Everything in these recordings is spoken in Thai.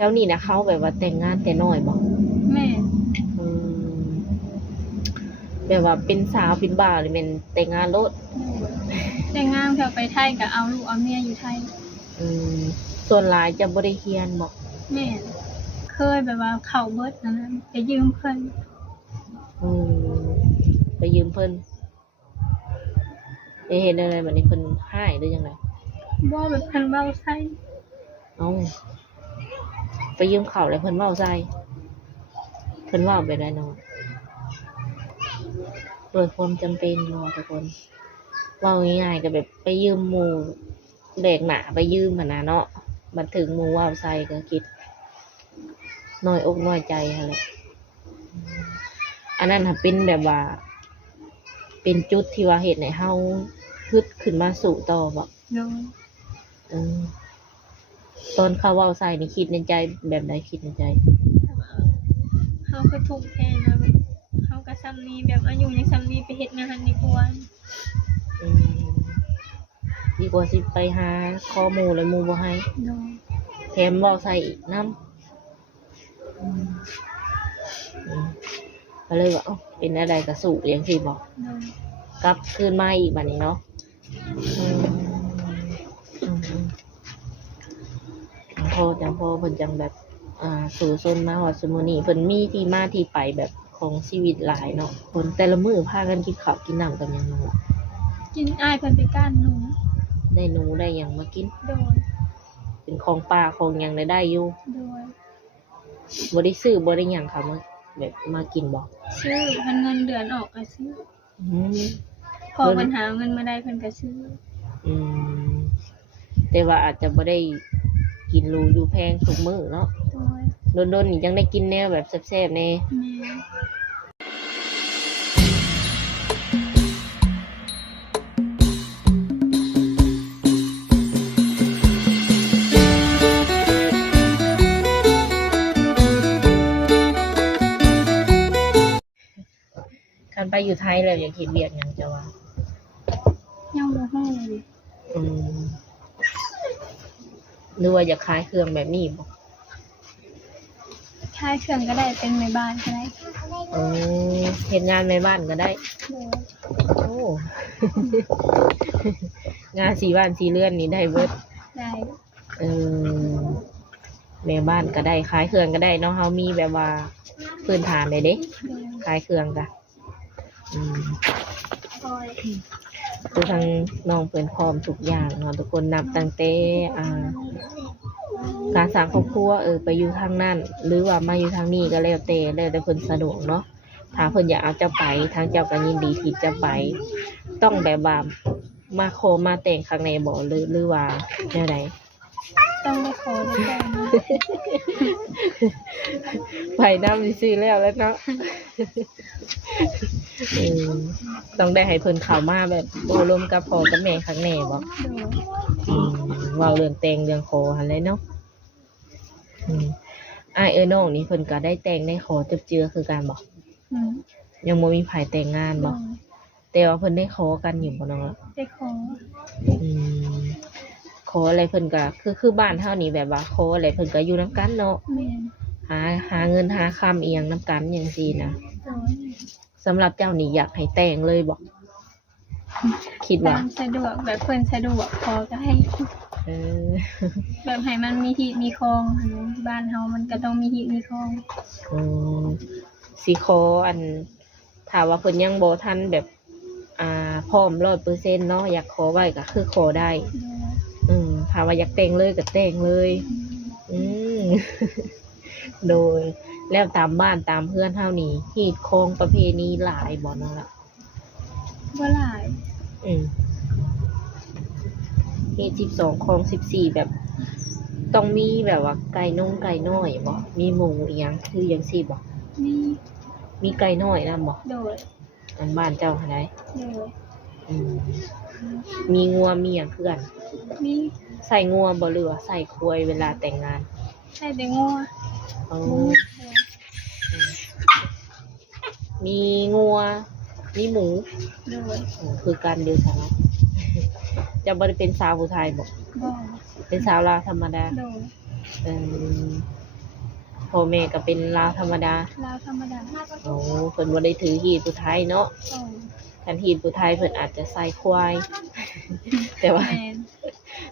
แล้วนี่นะเขาแบบว่าแต่งงานแต่น้อยบ่แม่อืมแบบว่าเป็นสาวเป็นบ่าวนี่แม่นแต่งงานโลดแต่งงานเขาไปไทยก็เอาลูกเอาเมียอยู่ไทยอืมส่วนหลายจะบ่ได้เรียนบ่แม่เคยแบบว่าเข้าเบิดนั่นน่ะไปยืมเพิ่นอืมไปยืมเพิ่นได้เฮ็ดอะไรบัดนี้เพิ่นให้หรือจังไดบ่แบบเพิ่นเว้าใส่ เอ้าไปยืมเขาแล้วเพิ่นเว้าใส่เพิ่นเว้าแบบใดเนาะโดยความจำเป็นเนาะทุกคนเว้าง่ายๆก็แบบไปยืมหมู่แบกหน้าไปยืมหั้นน่ะเนาะบัดถึงหมู่เว้าใส่ก็คิดน้อยอกน้อยใจหั่นแหละอันนั้นน่ะเป็นแบบว่าเป็นจุดที่ว่าเฮ็ดให้เฮาฮึดขึ้นมาสู้ต่อบ่โดยเออตอนเขาเว้าใส่นี่คิดในใจแบบใดคิดในใจเฮาก็ทุกข์แท้นะแบบเฮาก็ซ้ำนี้แบบอายุยังซ้ำนี้ไปเฮ็ดงานดีกว่าอืมดีกว่าสิไปหาข้อมูลแล้วหมู่บ่ให้โดยแถมเว้าใส่อีกนำก็เลยว่าเอ้าเป็นอะไรก็สู้จังซี่บ่โดยกลับคืนมาอีกบัดนี้เนาะอืมอืมจังพอเพิ่นจังแบบสู่ซนมาฮอดซุมื้อนี้เพิ่นมีที่มาที่ไปแบบของชีวิตหลายเนาะคนแต่ละมื้อพากันกินข้าวกินน้ำกันหยังเนาะ กินอ้ายเพิ่นไปก้านหนูได้หนูได้หยังมากินโดยเป็นของป่าของหยังได้อยู่โดยบ่ได้ซื้อบ่ได้หยังค่ะมาแบบมากินบ่ซื้อมันเงินเดือนออกก็ซื้ออืมพอปัญหาเงินมาได้เพิ่นก็ซื้ออืมแต่ว่าอาจจะบ่ได้กินหรูอยู่แพงทุกมื้อเนาะโดยโดนๆนี่จังได้กินแนวแบบแซ่บๆแน่แม่คันไปอยู่ไทยแล้วอยากเฮ็ดเวียกหยังจะว่ายังบ่ฮู้เลย อืมหรือว่าอยากขายเครื่องแบบนี้บ่ขายเครื่องก็ได้เป็นแม่บ้านก็ได้อ๋อเฮ็ดงานแม่บ้านก็ได้โดยโอ้ งานสีบ้านสีเรือนนี่ได้เบิดได้เออแม่บ้านก็ได้ขายเครื่องก็ได้เนาะเฮามีแบบว่าพื้นฐานเลยเด้โดยขายเครื่องจ้ะอืมโดยคือทางน้องเพิ่นพร้อมทุกอย่างเนาะทุกคนนับตั้งแต่การสร้างครอบครัวไปอยู่ทางนั้นหรือว่ามาอยู่ทางนี้ก็แล้วแต่เพิ่นสะดวกเนาะถ้าเพิ่นอยากเอาเจ้าไปทางเจ้าก็ยินดีที่จะไปต้องแบบว่ามาขอมาแต่งข้างในบ่หรือว่าแนวใด ต้องได้ขอได้แต่ง ไปน้ำซื้อแล้วเนาะอืมต้องได้ให้เพิ่นเข้ามาแบบโอ้รวมกับพ่อกับแม่ข้างในบ่โดยอืมเว้าเรื่องแต่งเรื่องขอหั่นแหละเนาะอืมอ้ายน้องนี่เพิ่นก็ได้แต่งได้ขอจับเจือคือกันบ่อืมยังบ่มีไผแต่งงานโดบ่ยแต่ว่าเพิ่นได้ขอกันอยู่บ่เนาะได้ขออืมขออะไรเพิ่นก็คือบ้านเฮานี่แบบว่าขออะไรเพิ่นก็อยู่นำกันเนาะแม่นหาเงินหาคำอีหยังนำกันจังซี่นะ โดยสำหรับเจ้านี่อยากให้แต่งเลยบ่คิดว่าตามสะดวกแบบเพิ่นสะดวกพอก็ให้เออ แบบให้มันมีที่มีคลองหั้นนะบ้านเฮามันก็ต้องมีที่มีคลอง อืมสิขอถ้าว่าเพิ่นยังบ่ทันแบบพร้อม100%เนาะอยากขอไว้ก็คือขอได้ถ้าว่าอยากแต่งเลยก็แต่งเลยอืม โดยแล้วตามบ้านตามเพื่อนเฮานี่ฮีตโคงประเพณีหลายบ่เนาะล่ะบ่หลายอืมฮีต12โคง14แบบต้องมีแบบว่าไก่น้อยบ่มีหมูอีหยังคือจังซี่บ่มี มีไก่น้อยนำบ่โดยอันบ้านเจ้าหั่นใดโดยอืมมีงัวมีหยังคือกันมี ใส่งัวบ่หรือว่าใส่ควายเวลาแต่งงานใส่แต่งัวอ๋อหมูมีงัวมีหมูโดยคือกันเดียวกันเนาะจะบ่ได้เป็นสาวผู้ไทยบ่บ่เป็นสาวลาวธรรมดาโดยเออ พ่อแม่ก็เป็นลาวธรรมดา ลาวธรรมดา โอ้เพิ่นบ่ได้ถือฮีตผู้ไทยเนาะ โอ้ คันฮีตผู้ไทยเพิ่นอาจจะใส่ควาย แต่ว่า แม่น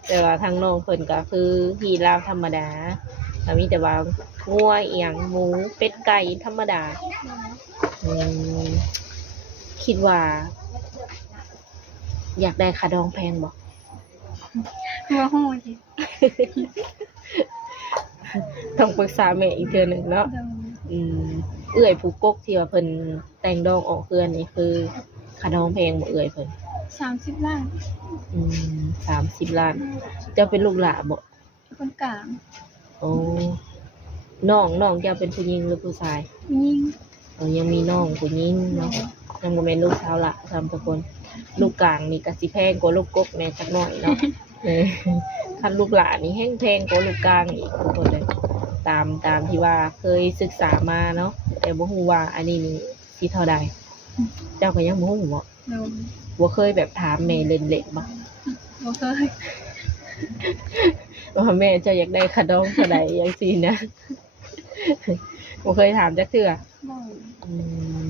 แต่ว่าทางน้องเพิ่นก็คือฮีตลาวธรรมดาแล้วมีแต่ว่างัวเอียงหมูเป็ดไก่ธรรมดาอืมคิดว่า อยากได้ขาดองแพงบ่ หัวหูจิ ต้องปรึกษาแม่อีกเทื่อหนึงเนาะ โดย อืมเอื้อยผู้กกที่ว่าเพิ่นแต่งดองออกเพื่อนนี่คือขาดองแพงบ่เอื้อยเพิ่น 30 ล้าน อืม30 ล้าน เจ้าเป็นลูกหลานบ่ คนกลาง โอ้น้องเจ้าเป็นผู้หญิงหรือผู้ชาย ผู้หญิง ยังมีน้องผู้หญิงเนาะยังบ่แม่นลูกสาวละทำทุกคน ลูกกลางนี่ก็สิแพงกว่าลูกกกแม่จักหน่อยเนาะ เออคันลูกหลานนี่แฮงแพงกว่าลูกกลางอีกทุกคนเลย ตามที่ว่าเคยศึกษามาเนาะแต่บ่ฮู้ว่าอันนี้นี่สิเท่าใด เจ้าก็ยังบ่ฮู้บ่ โดย บ่เคยแบบถามแม่เล่นๆบ่ บ่เคย ว่าแม่เจ้าอยากได้ขนมเท่าใดจังซี่นะ บ่เคยถามจักเทื่อ บ่ อืม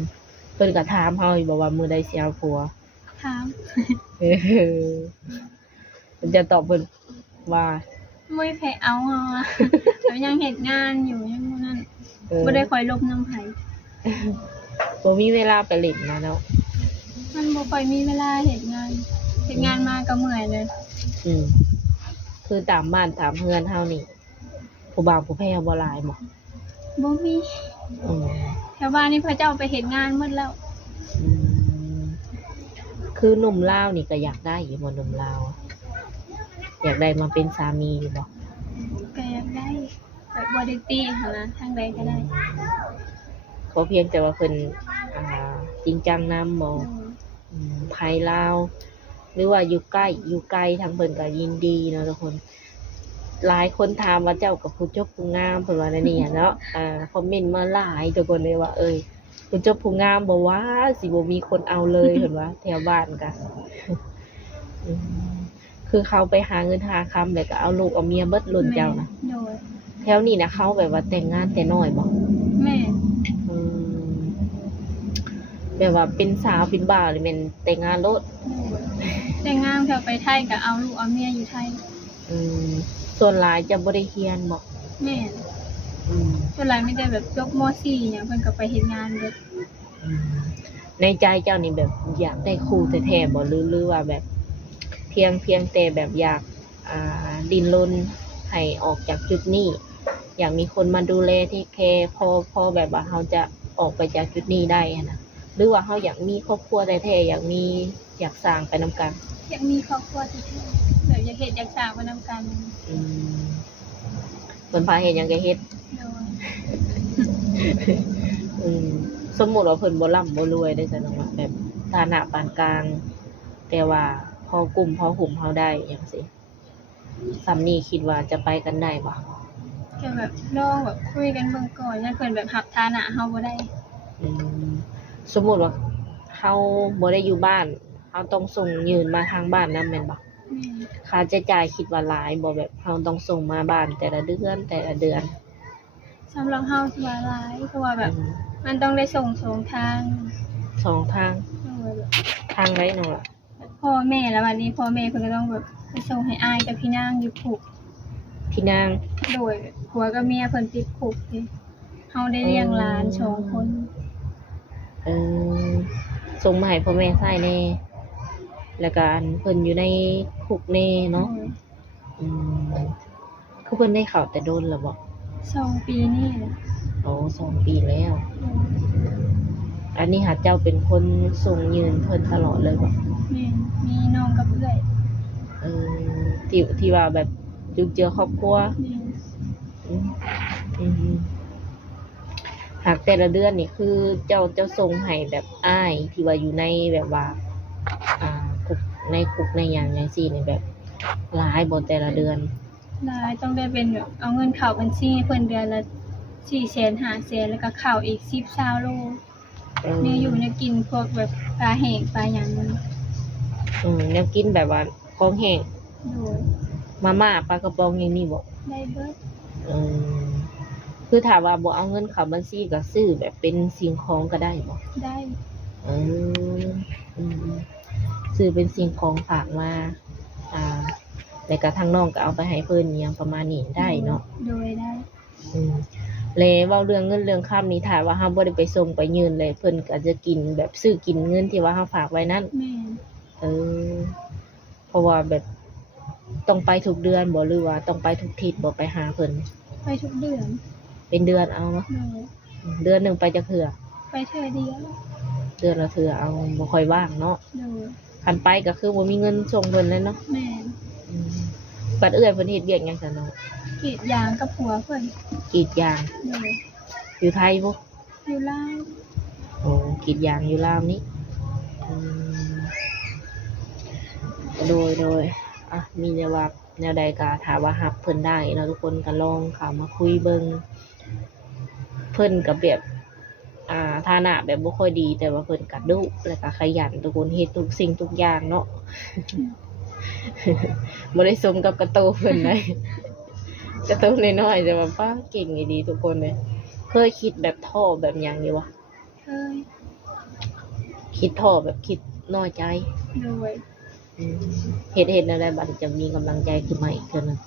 เพิ่นก็ถามเฮาอยู่บ่ว่ามื้อใดสิเอาผัว ถาม เออเพิ่นจะตอบเพิ่นว่า บ่มีไผเอาเฮาอะ แล้วยังเฮ็ดงานอยู่ยังบ่นั่น เออ บ่ได้คอยลบนำไผ บ่มีเวลาไปเล่นนะเนาะ มันบ่ค่อยมีเวลาเฮ็ดงาน เฮ็ดงานมาก็เมื่อยเลย อืมคือตามบ้านตามเฮือนเฮานี่ผู้บ่าวผู้แพ้บ่หลายบ่ บ่มี อืม แถวบ้านนี่พระเจ้าไปเฮ็ดงานหมดแล้ว อืมคือหนุ่มลาวนี่ก็อยากได้อยู่บ่หนุ่มลาว อยากได้มาเป็นสามีอยู่บ่ ก็อยากได้แบบบ่ได้ตีหั้นนะทางใดก็ได้ เขาเพียงแต่ว่าเพิ่นจริงจังนำบ่ไผลาว หรือว่าอยู่ใกล้อยู่ไกลทางเพิ่นก็ยินดีเนาะทุกคน หลายคนถามว่าเจ้ากับผู้จบผู้งามเพิ่นว่านั่นนี่เนาะคอมเมนต์มาหลายทุกคนเลยว่า ผู้จบผู้งามบ่ว่าสิบ่มีคนเอาเลยเพิ่นว่าแถวบ้านก็ อืมคือเขาไปหาเงินหาคำแล้วก็เอาลูกเอาเมียเบิดรุ่นเจ้านะ โดย แถวนี้นะเขาแบบว่าแต่งงานแต่น้อยบ่ แม่ อืมแบบว่าเป็นสาวเป็นบ่าวนี่แม่นแต่งงานโลด แต่งงานแถวไปไทยก็เอาลูกเอาเมียอยู่ไทย อืมส่วนหลายจะบ่ได้เรียนบ่ แม่ อืม ส่วนหลายมีแต่แบบจบม .4 หยังเพิ่นก็ไปเฮ็ดงานเบิด อืมในใจเจ้านี่แบบอยากได้ครูแท้ๆบ่หรือว่าแบบเพียงแต่แบบอยากดิ้นรนให้ออกจากจุดนี้ อยากมีคนมาดูแลที่แคร์พอแบบว่าเราจะออกไปจากจุดนี้ได้อะนะหรือว่าเราอยากมีครอบครัวแท้ๆอยากสร้างไปนํกัน อยากมีครอบครัวที่ดีแบบอยากเฮ็ดอยากสร้างไปนำกัน อืมเพิ่นพาเฮ็ดหยังก็เฮ็ด โดย อืมสมมุติว่าเพิ่นบ่ร่ำบ่รวยได้ซั่นเนาะแบบฐานะปานกลาง แต่ว่าพอกลุ่มพอหุ่มเฮาได้จังซี่ซำนี้คิดว่าจะไปกันได้บ่ ก็แบบลองแบบคุยกันเบิ่งก่อนอย่าเพิ่นแบบรับฐานะเฮาบ่ได้ อืมสมมุติว่าเฮาบ่ได้อยู่บ้านเฮาต้องส่งยืนมาทางบ้านนำแม่นบ่ แม่ ค่าใช้จ่ายคิดว่าหลายบ่แบบเฮาต้องส่งมาบ้านแต่ละเดือน สำหรับเฮาสิว่าหลายเพราะว่าแบบ อืม มันต้องได้ส่งสองทาง สองทาง โดยแบบ ทางไหนเนาะล่ะ พ่อแม่แล้ววันนี้พ่อแม่เพิ่นก็ต้องแบบไปส่งให้อ้ายกับพี่นางอยู่คุก พี่นาง โดยผัวกับเมียเพิ่นติดคุกนี่เฮาได้เลี้ยงหลานสองคน เออส่งมาให้พ่อแม่ใช้แน่แล้วก็อันเพิ่นอยู่ในคุกแน่เนาะ โดย อืมคือเพิ่นได้เข้าแต่โดนแล้วบ่ 2 ปีนี่แหละ อ๋อ2 ปีแล้ว อันนี้หาเจ้าเป็นคนส่งยืนเพิ่นตลอดเลยบ่ แม่นมีน้องกับเอื้อย เออที่ว่าแบบจุนเจือครอบครัว แม่น อืมอืมหากแต่ละเดือนนี่คือเจ้าส่งให้แบบอ้ายที่ว่าอยู่ในแบบว่า คุกในคุกในอย่างจังซี่นี่แบบหลายบ่แต่ละเดือน หลายต้องได้เป็นแบบเอาเงินเข้าบัญชีให้เพิ่นเดือนละ400,000 500,000แล้วก็ข้าวอีก10-20โล เนี่ยอยู่เนี่ยกินพวกแบบปลาแห้งปลาหยังมัน แนวกินแบบว่าของแห้ง โดย มาม่าปลากระป๋องอย่างนี้บ่ ได้เบิด อืม คือถามว่าบ่เอาเงินเข้าบัญชีก็ซื้อแบบเป็นสิ่งของก็ได้บ่ ได้ เอออืมซื้อเป็นสิ่งของฝากมาอ่าแล้วก็ทางน้องก็เอาไปให้เพิ่นอหยังประมาณนี้ได้เนาะ โดยได้ อืมแล้วเว้าเรื่องเงินเรื่องค่านี้ถ้าว่าเฮาบ่ได้ไปส่งไปยืนเลยเพิ่นก็จะกินแบบซื้อกินเงินที่ว่าเฮาฝากไว้นั่น แม่น เออเพราะว่าแบบต้องไปทุกเดือนบ่หรือว่าต้องไปทุกทิศบ่ไปหาเพิ่น ไปทุกเดือน เป็นเดือนเอาเนาะ โดย เดือนหนึงไปจักเทื่อ ไปเทื่อเดียว เดือนละเทื่อเอาบ่ค่อยว่างเนาะ โดย คันไปก็คือบ่มีเงินส่งเพิ่นเลยเนาะ แม่น อืมบัดเอื้อยเพิ่นเฮ็ดเวียกหยังซั่นเนาะ กรีดยางกับผัวเพิ่น กรีดยาง โดย อยู่ไทยบ่ อยู่ลาว โอ้กรีดยางอยู่ลาวนี่อืมโดยมีแนวว่าแนวใดก็ถ้าว่าฮับเพิ่นได้เนาะทุกคนก็ลองเข้ามาคุยเบิ่งเพิ่นก็แบบฐานะแบบบ่ค่อยดี แต่ว่าเพิ่นก็ดุแล้วก็ขยันทุกคนเฮ็ดทุกสิ่งทุกอย่างเนาะ บ่ได้สมกับกระโตเพิ่นเลย กระโตน้อยๆแต่ว่าป้าเก่งอีดีทุกคนเลยเคยคิดแบบท้อแบบหยังอยู่วะ เคย คิดท้อแบบคิดน้อยใจ โดย อืมเฮ็ดอะไรบัดจะมีกำลังใจขึ้นมาอีกเทื่อนึง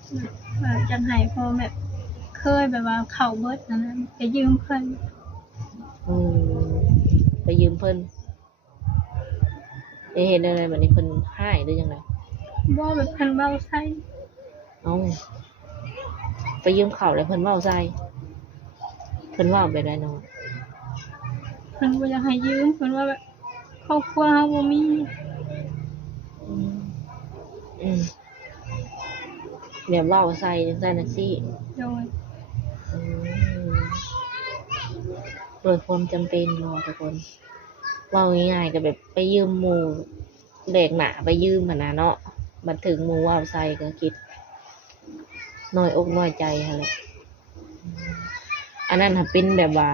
แบบจังไห้พอแบบเคยแบบว่าเข้าเบิดนั้นนะไปยืมเพิ่น อืมไปยืมเพิ่นได้เฮ็ดอะไรบัดนี้เพิ่นให้หรือยังไง บ่แบบเพิ่นเว้าใส่ เอ้าไปยืมข้าวแล้วเพิ่นเว้าใส่เพิ่นเว้าแบบใดเนาะ เพิ่นบ่อยากให้ยืมเพิ่นว่าแบบครอบครัวเฮาบ่มี อืมอืมแบบเว้าใส่จังซั่นน่ะสิ โดย อืมโดยความจำเป็นเนาะทุกคนเว้าง่ายๆก็แบบไปยืมหมู่แบกหน้าไปยืมหั้นน่ะเนาะบัดถึงหมู่เว้าใส่ก็คิดน้อยอกน้อยใจหั่นแหละอันนั้นน่ะเป็นแบบว่า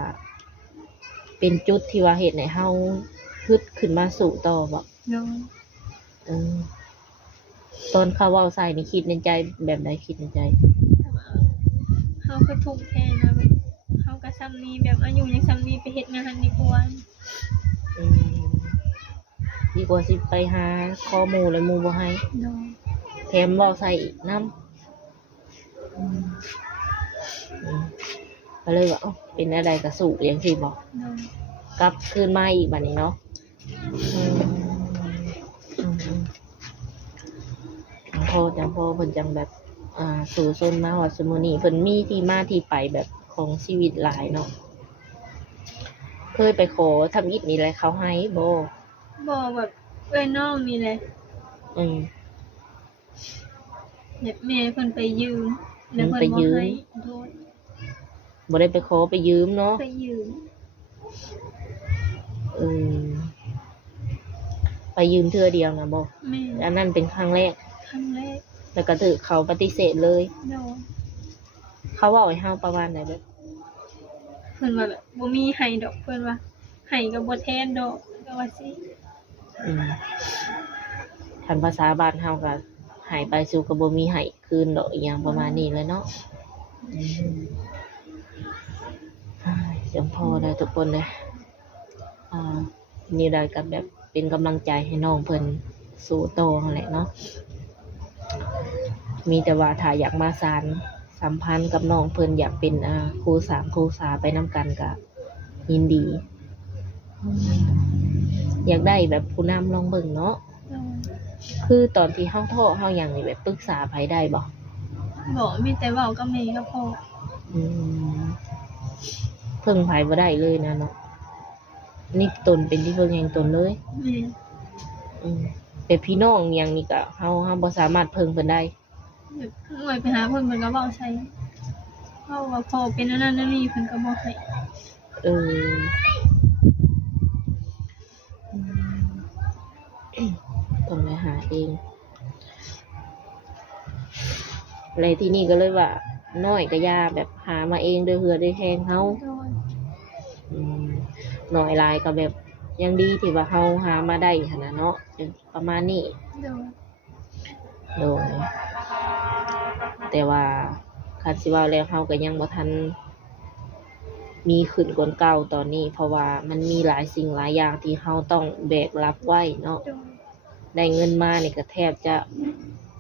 เป็นจุดที่ว่าเฮ็ดให้เฮาฮึดขึ้นมาสู่ต่อบ่ โดย เออตอนเขาเว้าใส่นี่คิดในใจแบบใดคิดในใจ เฮาก็ทุกข์แท้นะแบบเฮาก็ซ้ำนี้แบบอายุยังซ้ำนี้ไปเฮ็ดงานดีกว่า อืมดีกว่าสิไปหาข้อมูลแล้วหมู่บ่ให้ โดย แถมเว้าใส่อีกนำก็เลยว่าเอ้าเป็นอะไรก็สู้อย่างที่บอก โดย กลับคืนมาอีกบัดนี้เนาะอืมจังพอเพิ่นจังแบบสู่ซนมาฮอดซุมื้อนี้เพิ่นมีที่มาที่ไปแบบของชีวิตหลายเนาะเคยไปขอทำอิฐนี่แหละเขาให้บ่ บ่แบบเอ้ยน้องนี่แหละ อืม แบบแม่เพิ่นไปยืมแล้วเพิ่น ไปยื บ่ ม ให้โดย บ่ได้ไปขอไปยืมเนาะ ไปยืม เออไปยืมเทื่อเดียวนะบ่ แม่ อันนั้นเป็นครั้งแรก ครั้งแรก แล้วก็ถือเขาปฏิเสธเลย โดย เขาเว้าให้เฮาประมาณไหนแบบ เพิ่นว่าแบบบ่มีให้ดอกเพิ่นว่าให้ก็บ่แทนดอกก็ว่าสิ อืมคันภาษาบ้านเฮาก็ใหายไปสู่ก็บ่มีให้คืนดอกอีหยังประมาณนี้เลยเนาะอืมอ้ายจังพอได้ทุกคนเลยนี่ได้ก็แบบเป็นกำลังใจให้น้องเพิ่นสู่โตนั่นแหละเนาะมีแต่ว่าถ้าอยากมาสานสัมพันธ์กับน้องเพิ่นอยากเป็นครูสามครูสาไปนำกันก็ยินดี อยากได้แบบผู้นำลองเบิ่งเนาะ โดย คือตอนที่เฮาท้อเฮาหยังนี่แบบปรึกษาไผได้บ่ บ่มีแต่เว้ากับแม่กับพ่อ อืมเพิ่งไผบ่ได้เลยนะเนาะนี่ตนเป็นที่เพิ่งแห่งตนเลย แม่ อืมแต่พี่น้องหยังนี่ก็เฮาบ่สามารถเพิ่งเพิ่นได้ แบบหน่วยไปหาเพิ่นเพิ่นก็เว้าใส่เว้าว่าพ่อเป็นอันนั้นอันนี้เพิ่นก็บ่ให้ เออต้องไปหาเองเลยที่นี่ก็เลยว่า น้อยก็ย่าแบบหามาเองโดยเหือโดยแหงเฮา โดย อืมน้อยหลายก็แบบยังดีที่ว่าเฮาหามาได้หั่นน่ะเนาะประมาณนี้ โดย โดยแต่ว่าคันสิว่าแล้วเฮาก็ยังบ่ทัน มีขึ้นกว่าเก่าตอนนี้ เพราะว่ามันมีหลายสิ่งหลายอย่างที่เราต้องแบกรับไว้เนาะ โดย ได้เงินมานี่ก็แทบจะ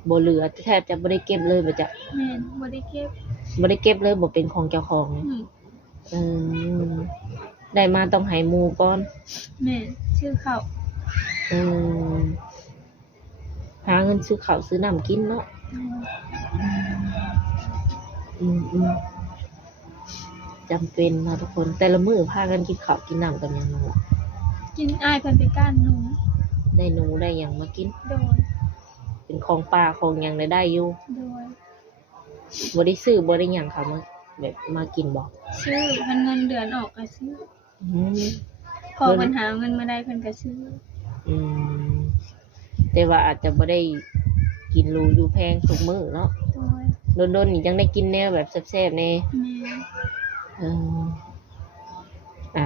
บ่เหลือแทบจะบ่ได้เก็บเลยบ่จะ แม่นบ่ได้เก็บ บ่ได้เก็บเลยบ่เป็นของเจ้าของ อืมได้มาต้องให้หมู่ก่อน แม่นชื่อเขา อืมหาเงินซื้อข้าวซื้อน้ำกินเนาะอืมจำเป็นเนาะทุกคน แต่ละมื้อพากันกินข้าวกินน้ำกันหยังเนาะ กินอ้ายเพิ่นไปก้านหนู ได้หนูได้หยังมากิน โดย เป็นของป่าของหยังได้อยู่ โดย บ่ได้ซื้อบ่ได้หยังเขามาแบบมากินบ่ ซื้อมันเงินเดือนออกก็ซื้อ อืม พอปัญหาเงินมาได้เพิ่นก็ซื้อ อืมแต่ว่าอาจจะบ่ได้กินหรูอยู่แพงทุกมื้อเนาะ โดย โดนๆนี่ยังได้กินแนวแบบแซ่บๆแน่ แม่ เอ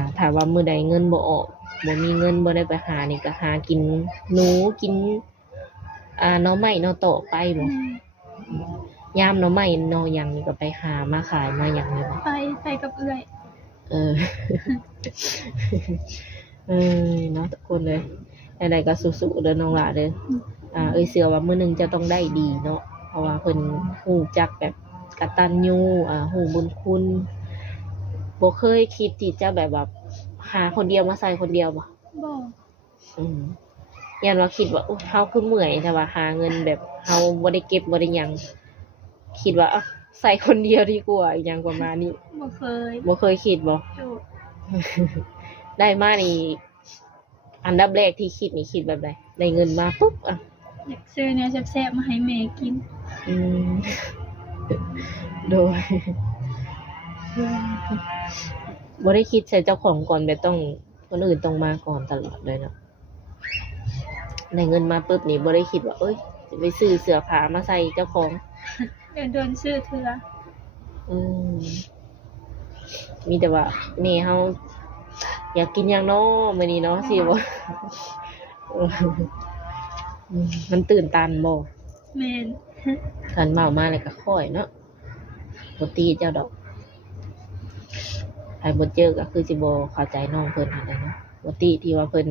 อถ้าว่ามื้อใดเงินบ่ออกบ่มีเงินบ่ได้ไปหานี่ก็หากินหนูกินหน่อไม้หน่อโตะไปบ่ยามหน่อไม้หน่อหยังนี่ก็ไปหามาขายมาหยังเลยบ่ ไปกับเอื้อย เออ เออเนาะทุกคนเลยใดๆก็สู้ๆเด้อน้องหล่าเด้อเชื่อว่ามื้อหนึงจะต้องได้ดีเนาะเพราะว่าเพิ่นฮู้จักแบบกตัญญูฮู้บุญคุณบ่เคยคิดที่จะแบบหาคนเดียวมาใส่คนเดียวบ่ บ่ ยันว่าคิดว่าเฮาคือเมื่อยแต่ว่าหาเงินแบบเฮาบ่ได้เก็บบ่ได้หยังคิดว่าใส่คนเดียวดีกว่าอีหยังประมาณนี้ บ่เคย บ่เคยคิดบ่ โดด ได้มานี่อันดับแรกที่คิดนี่คิดแบบใดได้เงินมาปุ๊บอยากซื้อเนี่ยแซ่บๆมาให้แม่กิน อืมโดยบ่ได้คิดใส่เจ้าของก่อนแบบต้องคนอื่นต้องมาก่อนตลอดเลยเนาะได้เงินมาปุ๊บนี่บ่ได้คิดว่าจะไปซื้อเสื้อผ้ามาใส่เจ้าของ เดินซื้อเทื่อ อืมมีแต่ว่าแม่เฮาอยากกินหยังน้อมื้อนี้เนาะสิบ่มันตื่นตันบ่ แม่น คันเมามาแล้วก็ค่อยเนาะบ่ตีเจ้าดอกใครบ่เจอก็คือสิบ่เข้าใจน้องเพิ่นหั่นแหละเนาะบ่ตีที่ว่าเพิ่น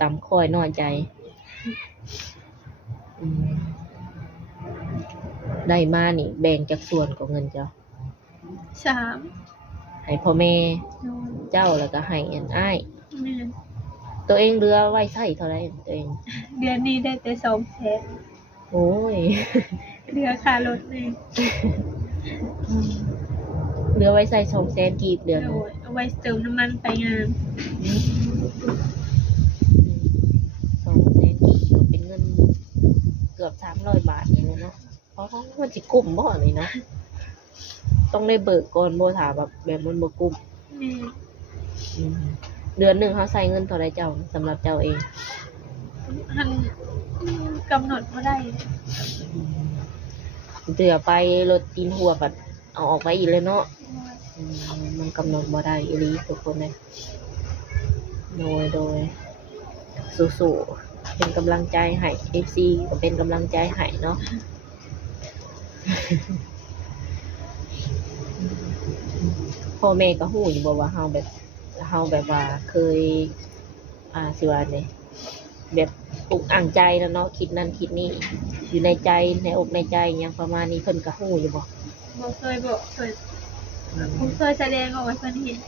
ตำค่อยน้อยใจอืมได้มานี่แบ่งจากส่วนของเงินเจ้า 3 ให้พ่อแม่ โดย เจ้าแล้วก็ให้อ้าย แม่น ตัวเองเหลือไว้ใช้เท่าไหร่ตัวเอง เดือนนี้ได้แต่200,000 โอ้ย เหลือค่ารถเอง เหลือไว้ใส่200,000กีบเดือน โดยเอาไว้เติมน้ำมันไปงาน 200,000กีบก็เป็นเงินเกือบ300 บาทนี่เลยเนาะเพราะมันสิกุ้มบ่นี่เนาะต้องได้เบิกก่อนบ่ถ้าแบบมันบ่กุ้ม แม่ อืมเดือนหนึงเขาใส่เงินเท่าไรเจ้าสำหรับเจ้าเอง หันกำหนดบ่ได้ เตือไปรถตีนหัวบัดเอาออกไปอีกเลยเนาะมันกำหนดบ่ได้อีหลีทุกคนเลยโดยสู้ๆเป็นกำลังใจให้ FC ก็เป็นกำลังใจให้เนาะ พ่อแม่ก็ฮู้อยู่บ่ว่าเฮาแบบว่าเคยสิว่าไดแบบอุกอ่างใจแล้วเนาะคิดนั่นคิดนี่อยู่ในใจในอกในใจหยังประมาณนี้เพิ่นก็ฮู้อยู่บ่ บ่เคยบอกเพิ่นผมเคยแสดงออกให้เพิ่นเห็น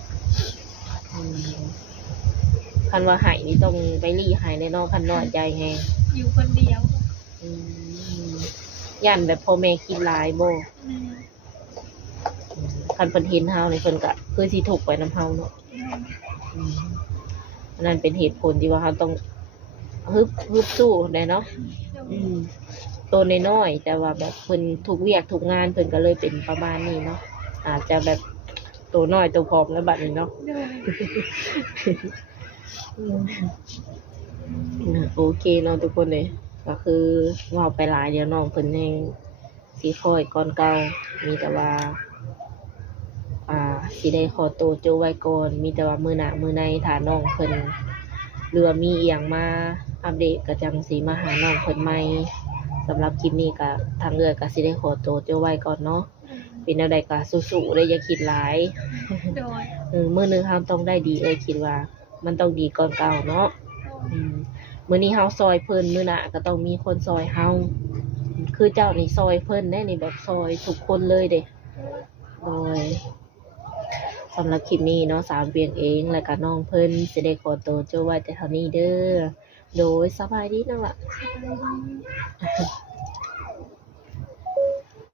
คันว่าหายนี่ต้องไปรีหายในเนาะคันน้อยใจแฮง อยู่คนเดียว ย่านแบบพ่อแม่คิดหลายบ่ แม่ คันเพิ่นเห็นเฮานี่เพิ่นก็คือสิทุกข์ไปนำเฮาเนาะอันนั้นเป็นเหตุผลที่ว่าเฮาต้องฮึบสู้ได้เนาะตัวน้อยๆแต่ว่าแบบเพิ่นทุกเวียกทุกงานเพิ่นก็เลยเป็นประมาณนี้เนาะอาจจะแบบตัวน้อยตัวผอมแล้วบัดนี้เนาะ โอเคเนาะทุกคนเลยก็คือเว่าไปหลายเดี๋ยวน้องเพิ่นให้สิค่อยก่อนเก่ามีแต่ว่าสิได้ขอตัวโจไว้ก่อนมีแต่ว่ามื้อหน้ามื้อในถ้าน้องเพิ่นหรือว่ามีอีหยังมาอัปเดตก็จังสิมาหาน้องเพิ่นใหม่สำหรับคลิปนี้ก็ทางเลือกก็สิได้ขอตัวโจไว้ก่อนเนาะ เป็นอะไรก็สู้ๆเลยอย่าคิดร้าย โดย มื้อหนึงเราต้องได้ดีคิดว่ามันต้องดีก่อนเก่าเนาะมื้อนี้เฮาซอยเพิ่นมื้อหน้าก็ต้องมีคนซอยเฮาคือเจ้านี่ซอยเพิ่นได้นี่แบบซอยทุกคนเลยเด้โดยสำหรับคลิปนี้เนาะสามเปียงเองแล้วก็น้องเพิ่นสิได้ขอตัวจบไว้แต่เท่านี้เด้อโดยสบายดีนั่นล่ะ สบายดี